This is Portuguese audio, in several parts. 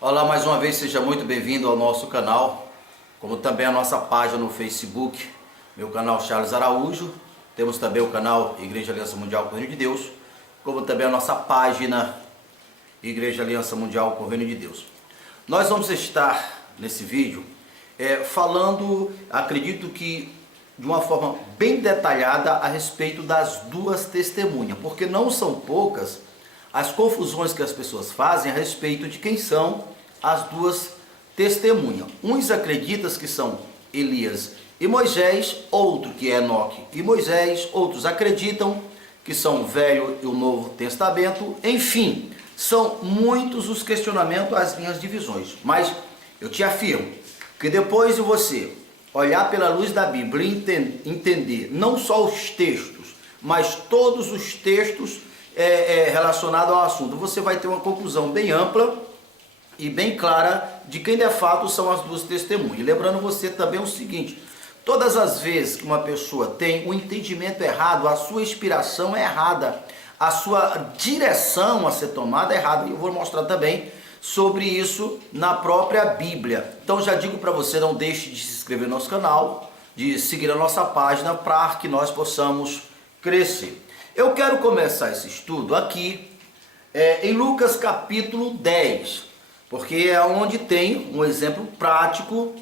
Olá, mais uma vez, seja muito bem-vindo ao nosso canal, como também a nossa página no Facebook, meu canal Charles Araújo. Temos também o canal Igreja Aliança Mundial com o Reino de Deus, como também a nossa página Igreja Aliança Mundial com o Reino de Deus. Nós vamos estar nesse vídeo falando, acredito que de uma forma bem detalhada a respeito das duas testemunhas, porque não são poucas as confusões que as pessoas fazem a respeito de quem são as duas testemunhas. Uns acreditam que são Elias e Moisés, outro que é Enoque e Moisés, outros acreditam que são o Velho e o Novo Testamento. Enfim, são muitos os questionamentos, as linhas divisões. Mas eu te afirmo que depois de você olhar pela luz da Bíblia e entender não só os textos, mas todos os textos relacionado ao assunto, você vai ter uma conclusão bem ampla e bem clara de quem de fato são as duas testemunhas. Lembrando você também o seguinte: todas as vezes que uma pessoa tem um entendimento errado, a sua inspiração é errada, a sua direção a ser tomada é errada. E eu vou mostrar também sobre isso na própria Bíblia. Então já digo para você, não deixe de se inscrever no nosso canal, de seguir a nossa página para que nós possamos crescer. Eu quero começar esse estudo aqui em Lucas capítulo 10, porque é onde tem um exemplo prático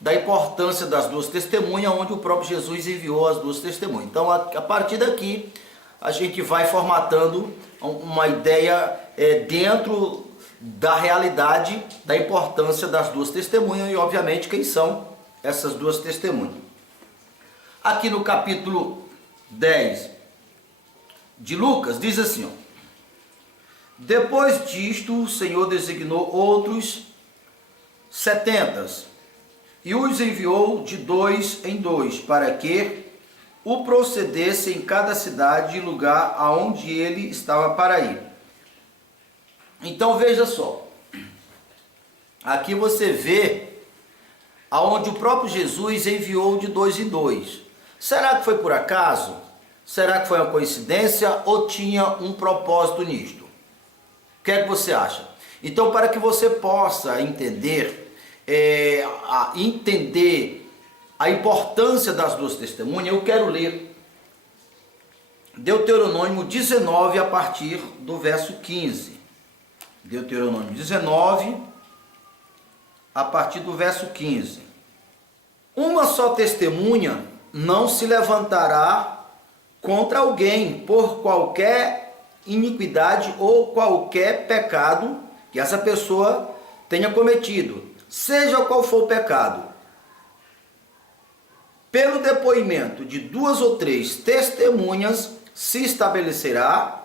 da importância das duas testemunhas, onde o próprio Jesus enviou as duas testemunhas. Então, a partir daqui, a gente vai formatando uma ideia dentro da realidade, da importância das duas testemunhas e, obviamente, quem são essas duas testemunhas. Aqui no capítulo 10 de Lucas, diz assim, ó: depois disto, o Senhor designou outros 70 e os enviou de 2 em 2, para que o procedesse em cada cidade e lugar aonde ele estava para ir. Então veja só, aqui você vê aonde o próprio Jesus enviou de 2 em 2. Será que foi por acaso? Será que foi uma coincidência ou tinha um propósito nisto? O que é que você acha? Então, para que você possa entender a importância das duas testemunhas, eu quero ler Deuteronômio 19 a partir do verso 15. Deuteronômio 19 a partir do verso 15. Uma só testemunha não se levantará contra alguém por qualquer iniquidade ou qualquer pecado que essa pessoa tenha cometido, seja qual for o pecado. Pelo depoimento de 2 ou 3 testemunhas se estabelecerá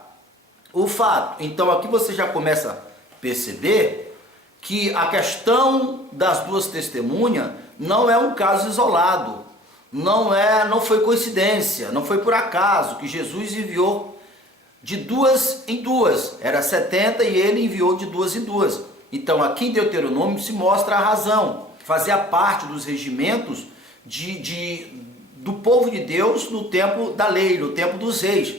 o fato. Então aqui você já começa a perceber que a questão das duas testemunhas não é um caso isolado. Não foi coincidência, não foi por acaso que Jesus enviou de 2 em 2. Era 70 e ele enviou de 2 em 2. Então aqui em Deuteronômio se mostra a razão. Fazia parte dos regimentos do povo de Deus no tempo da lei, no tempo dos reis,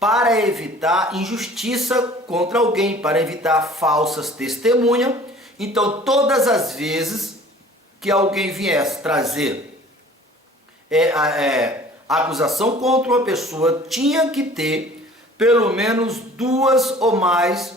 para evitar injustiça contra alguém, para evitar falsas testemunhas. Então todas as vezes que alguém viesse trazer a acusação contra uma pessoa, tinha que ter pelo menos 2 ou mais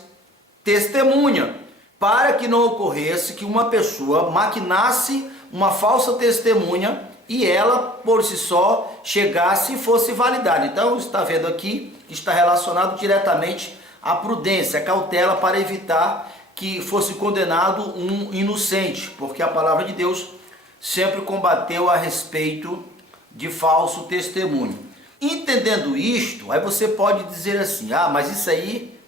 testemunhas, para que não ocorresse que uma pessoa maquinasse uma falsa testemunha e ela por si só chegasse e fosse validada. Então está vendo aqui que está relacionado diretamente à prudência, à cautela, para evitar que fosse condenado um inocente, porque a palavra de Deus sempre combateu a respeito de falso testemunho. Entendendo isto, aí você pode dizer assim: ah, mas isso aí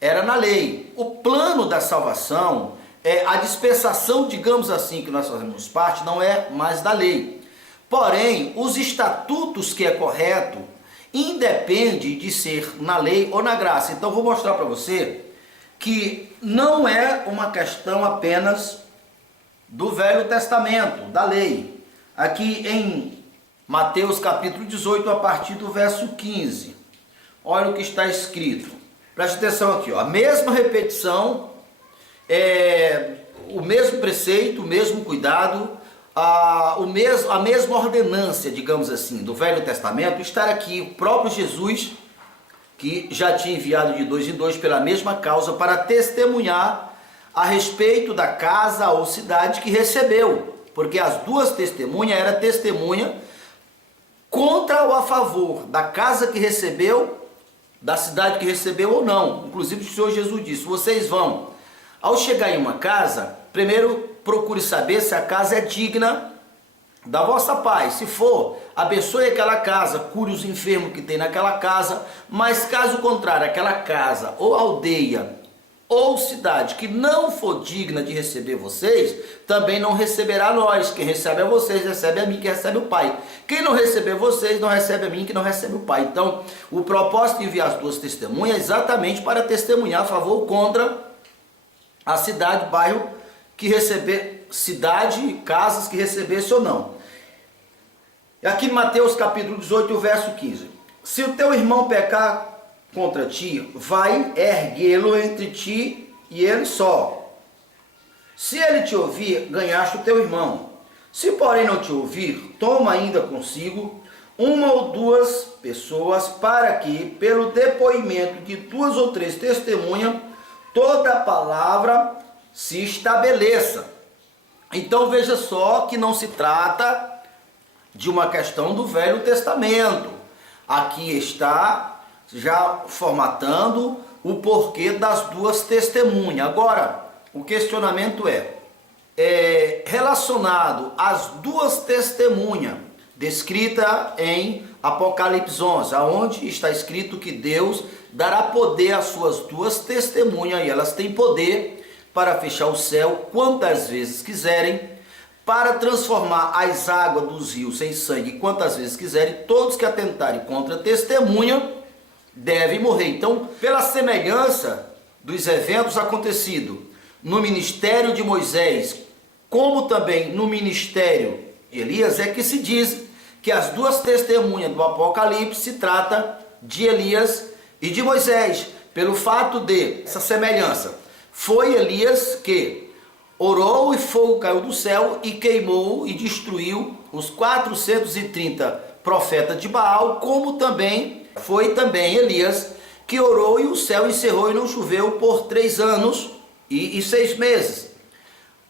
era na lei. O plano da salvação, a dispensação, digamos assim, que nós fazemos parte, não é mais da lei. Porém, os estatutos que é correto, independe de ser na lei ou na graça. Então vou mostrar para você que não é uma questão apenas do Velho Testamento, da lei. Aqui em Mateus capítulo 18, a partir do verso 15. Olha o que está escrito. Preste atenção aqui, ó. A mesma repetição preceito, o mesmo cuidado, a mesma ordenância, digamos assim, do Velho Testamento, estar aqui o próprio Jesus, que já tinha enviado de 2 em 2 pela mesma causa, para testemunhar a respeito da casa ou cidade que recebeu, porque as duas testemunhas eram testemunha contra ou a favor da casa que recebeu, da cidade que recebeu ou não. Inclusive o Senhor Jesus disse: vocês vão, ao chegar em uma casa, primeiro procure saber se a casa é digna da vossa paz. Se for, abençoe aquela casa, cure os enfermos que tem naquela casa. Mas caso contrário, aquela casa ou aldeia ou cidade que não for digna de receber vocês, também não receberá nós. Quem recebe a vocês, recebe a mim, que recebe o Pai. Quem não receber vocês, não recebe a mim, que não recebe o Pai. Então, o propósito de enviar as duas testemunhas é exatamente para testemunhar a favor ou contra a cidade, bairro que receber, cidade, casas que recebesse ou não. Aqui em Mateus capítulo 18, verso 15. Se o teu irmão pecar contra ti, vai erguê-lo entre ti e ele só. Se ele te ouvir, ganhaste o teu irmão. Se porém não te ouvir, toma ainda consigo uma ou duas pessoas, para que, pelo depoimento de 2 ou 3 testemunhas, toda palavra se estabeleça. Então veja só que não se trata de uma questão do Velho Testamento. Aqui está já formatando o porquê das duas testemunhas. Agora, o questionamento é relacionado às duas testemunhas descrita em Apocalipse 11, aonde está escrito que Deus dará poder às suas duas testemunhas, e elas têm poder para fechar o céu quantas vezes quiserem, para transformar as águas dos rios em sangue quantas vezes quiserem. Todos que atentarem contra a testemunha devem morrer. Então, pela semelhança dos eventos acontecidos no ministério de Moisés, como também no ministério de Elias, é que se diz que as duas testemunhas do Apocalipse se trata de Elias e de Moisés, pelo fato de essa semelhança. Foi Elias que orou e fogo caiu do céu e queimou e destruiu os 430 profetas de Baal, como também foi também Elias que orou e o céu encerrou e não choveu por 3 anos e 6 meses.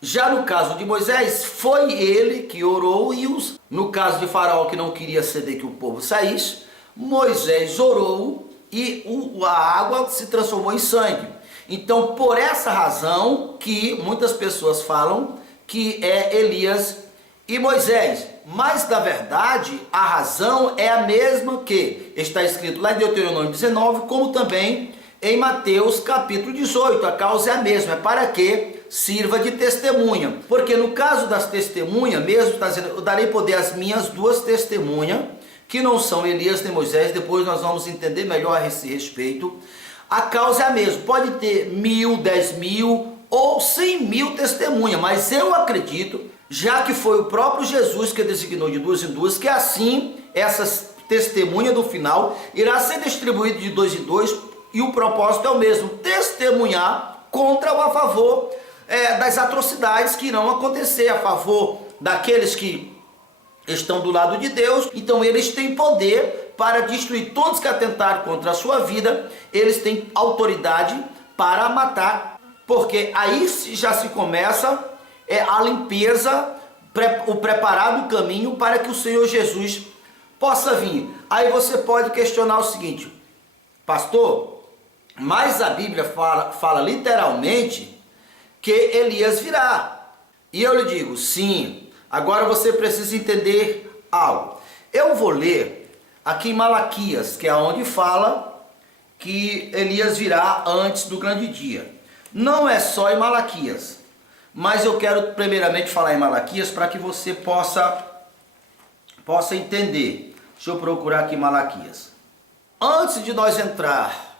Já no caso de Moisés, foi ele que orou e no caso de Faraó, que não queria ceder que o povo saísse, Moisés orou e a água se transformou em sangue. Então, por essa razão que muitas pessoas falam que é Elias e Moisés. Mas, na verdade, a razão é a mesma que está escrito lá em Deuteronômio 19, como também em Mateus capítulo 18. A causa é a mesma, é para que sirva de testemunha. Porque no caso das testemunhas, mesmo está dizendo, eu darei poder às minhas duas testemunhas, que não são Elias nem Moisés. Depois nós vamos entender melhor a esse respeito. A causa é a mesma, pode ter 1000, 10.000 ou 100.000 testemunhas, mas eu acredito, já que foi o próprio Jesus que designou de 2 em 2, que assim essas testemunhas do final irá ser distribuído de 2 em 2, e o propósito é o mesmo, testemunhar contra ou a favor das atrocidades que irão acontecer, a favor daqueles que estão do lado de Deus. Então eles têm poder para destruir todos que atentaram contra a sua vida, eles têm autoridade para matar, porque aí já se começa a limpeza, o preparar do caminho para que o Senhor Jesus possa vir. Aí você pode questionar o seguinte: pastor, mas a Bíblia fala literalmente que Elias virá. E eu lhe digo, sim. Agora você precisa entender algo. Eu vou ler aqui em Malaquias, que é onde fala que Elias virá antes do grande dia. Não é só em Malaquias, mas eu quero primeiramente falar em Malaquias para que você possa entender. Deixa eu procurar aqui Malaquias. Antes de nós entrar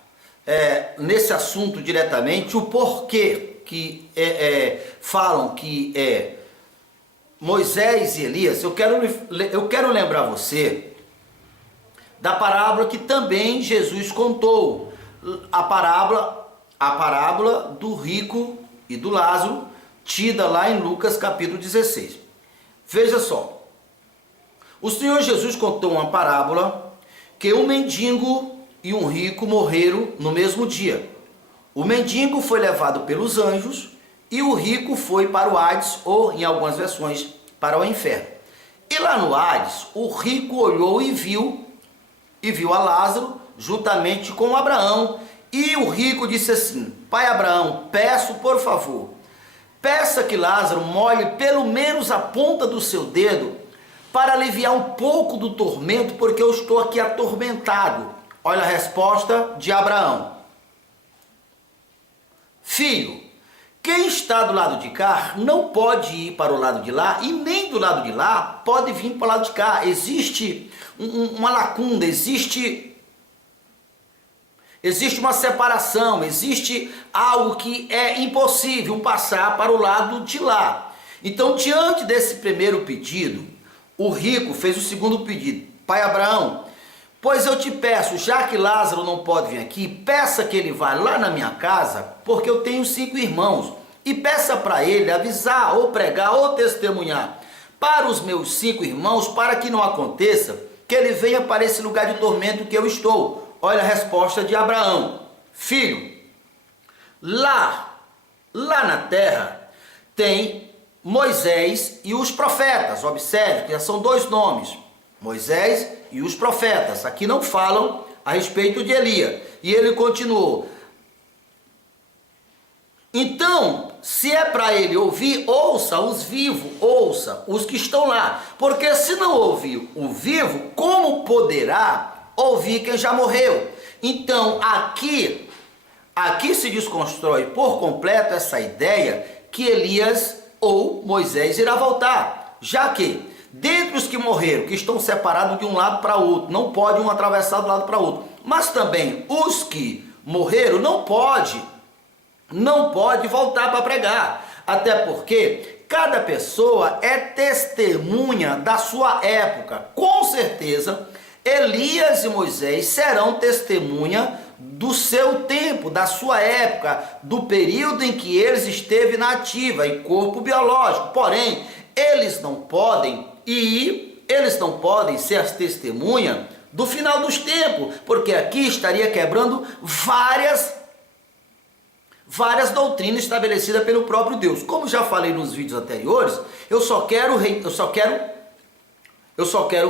nesse assunto diretamente, o porquê que falam que Moisés e Elias, eu quero lembrar você da parábola que também Jesus contou, a parábola do rico e do Lázaro, tida lá em Lucas capítulo 16. Veja só, o Senhor Jesus contou uma parábola que um mendigo e um rico morreram no mesmo dia. O mendigo foi levado pelos anjos e o rico foi para o Hades, ou em algumas versões, para o inferno. E lá no Hades, o rico olhou e viu a Lázaro juntamente com Abraão. E o rico disse assim: Pai Abraão, peço por favor, peça que Lázaro molhe pelo menos a ponta do seu dedo para aliviar um pouco do tormento, porque eu estou aqui atormentado. Olha a resposta de Abraão: Filho, quem está do lado de cá não pode ir para o lado de lá, e nem do lado de lá pode vir para o lado de cá. Existe uma lacuna, existe uma separação, existe algo que é impossível passar para o lado de lá. Então, diante desse primeiro pedido, o rico fez o segundo pedido: Pai Abraão, pois eu te peço, já que Lázaro não pode vir aqui, peça que ele vá lá na minha casa, porque eu tenho 5 irmãos, e peça para ele avisar, ou pregar, ou testemunhar para os meus 5 irmãos, para que não aconteça que ele venha para esse lugar de tormento que eu estou. Olha a resposta de Abraão: Filho, lá na terra tem Moisés e os profetas. Observe que já são 2 nomes, Moisés e os profetas. Aqui não falam a respeito de Elias. E ele continuou: Então, se é para ele ouvir, ouça os vivos, ouça os que estão lá. Porque se não ouvir o vivo, como poderá ouvir quem já morreu? Então, aqui se desconstrói por completo essa ideia que Elias ou Moisés irá voltar, já que dentre os que morreram, que estão separados de um lado para outro, não pode um atravessar do lado para outro, mas também os que morreram não pode voltar para pregar, até porque cada pessoa é testemunha da sua época. Com certeza Elias e Moisés serão testemunha do seu tempo, da sua época, do período em que eles esteve na ativa, em corpo biológico. Porém, eles não podem ser as testemunhas do final dos tempos, porque aqui estaria quebrando várias doutrinas estabelecidas pelo próprio Deus. Como já falei nos vídeos anteriores, eu só quero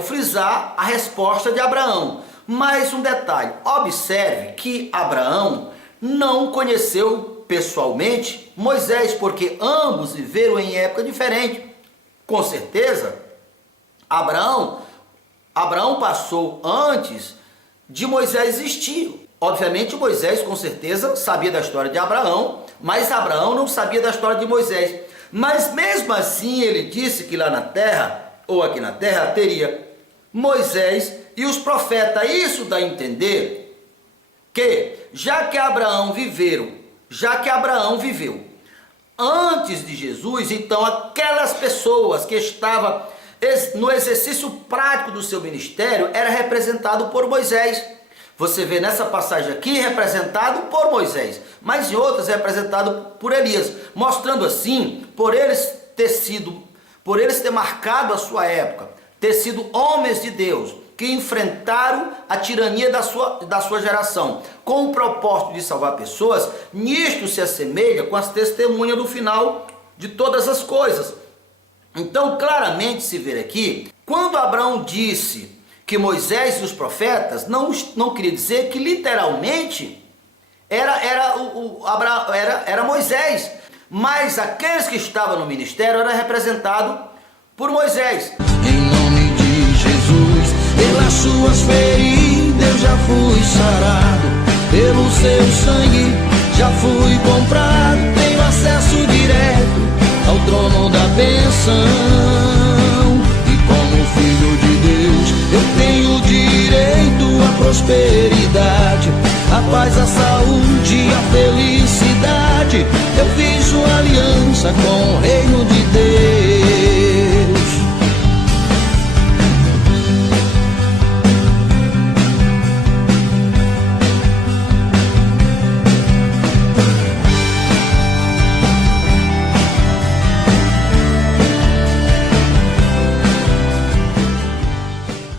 frisar a resposta de Abraão. Mais um detalhe: observe que Abraão não conheceu pessoalmente Moisés, porque ambos viveram em época diferente. Com certeza, Abraão passou antes de Moisés existir. Obviamente, Moisés com certeza sabia da história de Abraão, mas Abraão não sabia da história de Moisés. Mas mesmo assim ele disse que lá na terra, ou aqui na terra, teria Moisés e os profetas. Isso dá a entender que, já que Abraão viveu antes de Jesus, então aquelas pessoas que estavam no exercício prático do seu ministério era representado por Moisés. Você vê nessa passagem aqui representado por Moisés, mas em outras representado por Elias, mostrando assim, por eles ter marcado a sua época, ter sido homens de Deus, que enfrentaram a tirania da sua geração, com o propósito de salvar pessoas. Nisto se assemelha com as testemunhas do final de todas as coisas. Então claramente se vê aqui, quando Abraão disse que Moisés e os profetas, não queria dizer que literalmente era Moisés, mas aqueles que estavam no ministério era representado por Moisés. Em nome de Jesus, pelas suas feridas eu já fui sarado, pelo seu sangue já fui comprado, tenho acesso direto ao trono da bênção. E como filho de Deus eu tenho direito à prosperidade, a paz, a saúde, a felicidade. Eu fiz uma aliança com o reino de